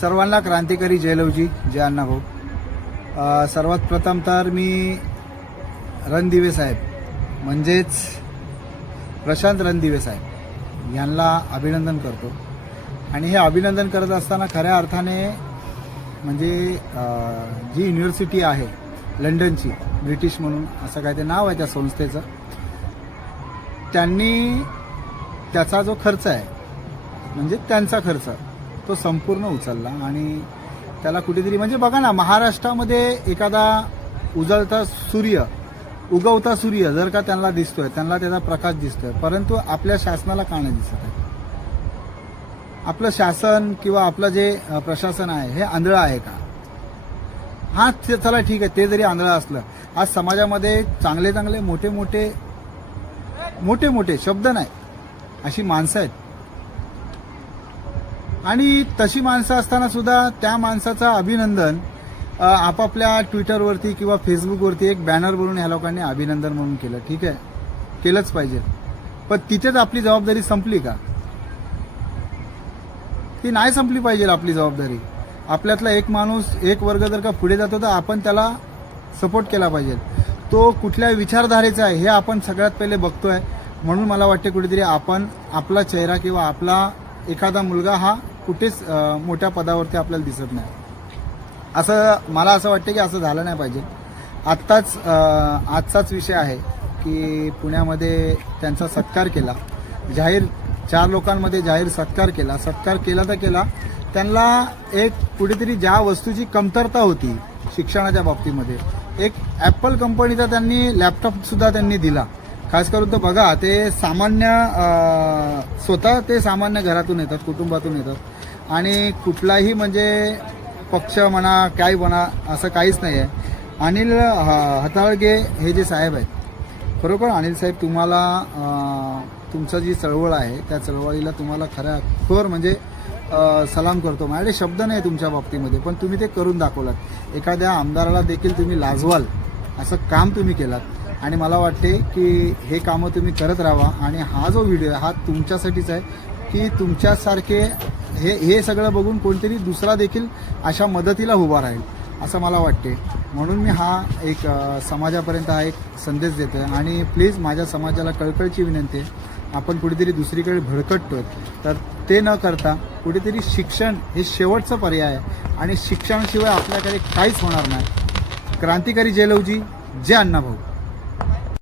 सर्वांना क्रांतिकारी जयलवजी जय अण्णाभाऊ सर्वात प्रथम तर मी रणदिवे साहेब म्हणजेच प्रशांत रणदिवे साहेब यांना अभिनंदन करतो. आणि हे अभिनंदन करत असताना खऱ्या अर्थाने म्हणजे जी युनिव्हर्सिटी आहे लंडनची ब्रिटिश म्हणून असं काय ते नाव आहे त्या संस्थेचं त्यांनी त्याचा जो खर्च आहे म्हणजे त्यांचा खर्च तो संपूर्ण उचलला आणि त्याला कुठेतरी म्हणजे बघा ना महाराष्ट्रामध्ये एखादा उजळता सूर्य उगवता सूर्य जर का त्यांना दिसतोय त्यांना त्याचा प्रकाश दिसतोय परंतु आपल्या शासनाला का नाही दिसत आहे? आपलं शासन किंवा आपलं जे प्रशासन आहे हे आंधळं आहे का? हा ते- चला ठीक आहे ते जरी आंधळं असलं आज समाजामध्ये चांगले चांगले मोठे मोठे मोठे मोठे शब्द नाही अशी माणसं आहेत. आणि तशी माणसं असताना सुद्धा त्या माणसाचं अभिनंदन आपापल्या ट्विटरवरती किंवा फेसबुकवरती एक बॅनर बनवून ह्या लोकांनी अभिनंदन म्हणून केलं. ठीक आहे? केलंच पाहिजे. पण तिथेच आपली जबाबदारी संपली का? ती नाही संपली पाहिजे आपली जबाबदारी. आपल्यातला एक माणूस एक वर्ग जर का पुढे जातो तर आपण त्याला सपोर्ट केला पाहिजे. तो कुठल्या विचारधारेचा आहे हे आपण सगळ्यात पहिले बघतोय. म्हणून मला वाटते कुठेतरी आपण आपला चेहरा किंवा आपला एखादा मुलगा हा कुठेच मोठ्या पदावरती आपल्याला दिसत नाही. असं मला असं वाटतं की असं झालं नाही पाहिजे. आत्ताच आजचाच विषय आहे की पुण्यामध्ये त्यांचा सत्कार केला. जाहीर चार लोकांमध्ये जाहीर सत्कार केला. सत्कार केला तर केला. त्यांना एक कुठेतरी ज्या वस्तूची कमतरता होती शिक्षणाच्या बाबतीमध्ये एक ॲपल कंपनीचा त्यांनी लॅपटॉपसुद्धा त्यांनी दिला. खास करून तर बघा ते सामान्य स्वतः ते सामान्य घरातून येतात कुटुंबातून येतात. आणि कुठलाही म्हणजे पक्ष म्हणा काय म्हणा असं काहीच नाही आहे अनिल ह- हताळगे हे जे साहेब आहेत खरोखर अनिल साहेब तुम्हाला तुमचं जी चळवळ आहे त्या चळवळीला तुम्हाला खऱ्या खोर म्हणजे सलाम करतो. माझ्याकडे शब्द नाही तुमच्या बाबतीमध्ये पण तुम्ही ते करून दाखवलात. एखाद्या आमदाराला देखील तुम्ही लाजवाल असं काम तुम्ही केलात. आणि मला वाटते की हे कामं तुम्ही करत राहा आणि हा जो व्हिडिओ आहे हा तुमच्यासाठीच आहे की तुमच्यासारखे हे हे सगळं बघून कोणतरी दुसरा देखील अशा मदतीला उभा राहील असं मला वाटते. म्हणून मी हा एक समाजापर्यंत हा एक संदेश देतो आहे आणि प्लीज माझ्या समाजाला कळकळची विनंती आहे. आपण कुठेतरी दुसरीकडे भडकटतो तर ते न करता कुठेतरी शिक्षण हे शेवटचं पर्याय आहे. आणि शिक्षणाशिवाय आपल्याकडे काहीच होणार नाही. क्रांतिकारी जयलवजी जय अण्णाभाऊ.